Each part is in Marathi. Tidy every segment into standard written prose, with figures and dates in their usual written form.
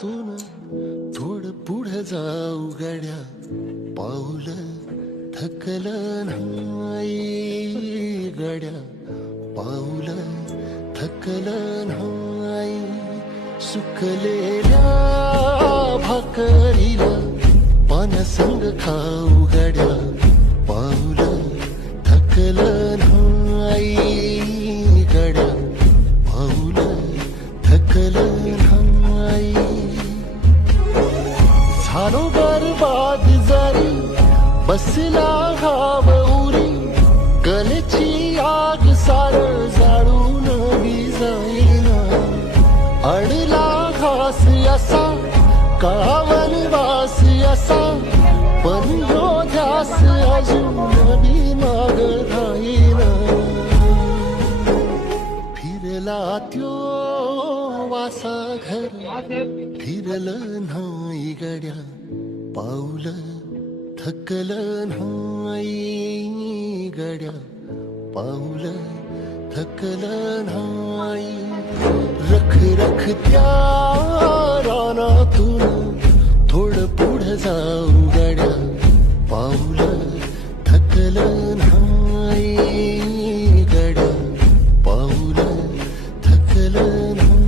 तून थोडं पुढे जाऊ गड्या, पाऊल थकलं नाही गड्या, पाऊल थकलं नाही. सुकलेल्या भाकरीला पाण्यासंग खाऊ गड्या, पाऊल थकलं नाही गड्या, पाऊल थकलं नाही. झालो बरबाद जरी बसला घाव उरी, कलेची आग सार जाळून विजाईना. अडला घास असा काळावन वास असा, पण यो ध्यास अजून बी माग राहीना. फिरला त्यो वासा घर, फिरलं नाही गड्या, पाऊल थकलं नाही गड्या, पाऊल थकलं नाही. रख रख त्या रानातून थोडं पुढं जाऊ गड्या, पाऊल थकलं नाही गड्या, पाऊल थकलं नाही.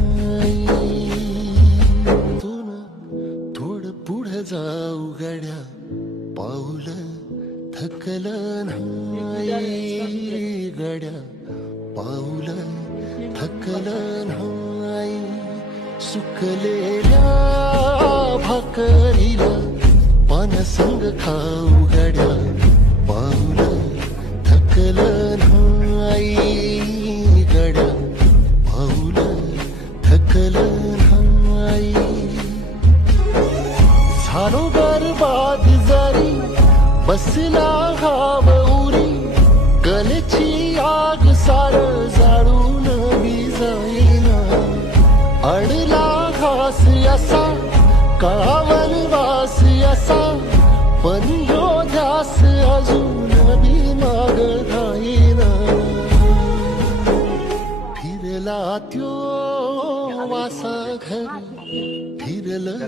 थोडं पुढं जाऊ गड्या, पाऊल थकलं नाही गड्या, पाऊल थकलं नाही. सुकलेल्या भाकरीला पाण्यासंग खाऊ गड्या, पाऊल थकलं नाही गड्या, पाऊल थकलं नाही. झालो बरबाद जरी बसला घाव उरी, कलेची आग सार जाळून विजाईना. अडला घास असा काळावन वास असा, पण यो ध्यास अजून बी माग राहीना. फिरला त्यो वासा घर, फिरलं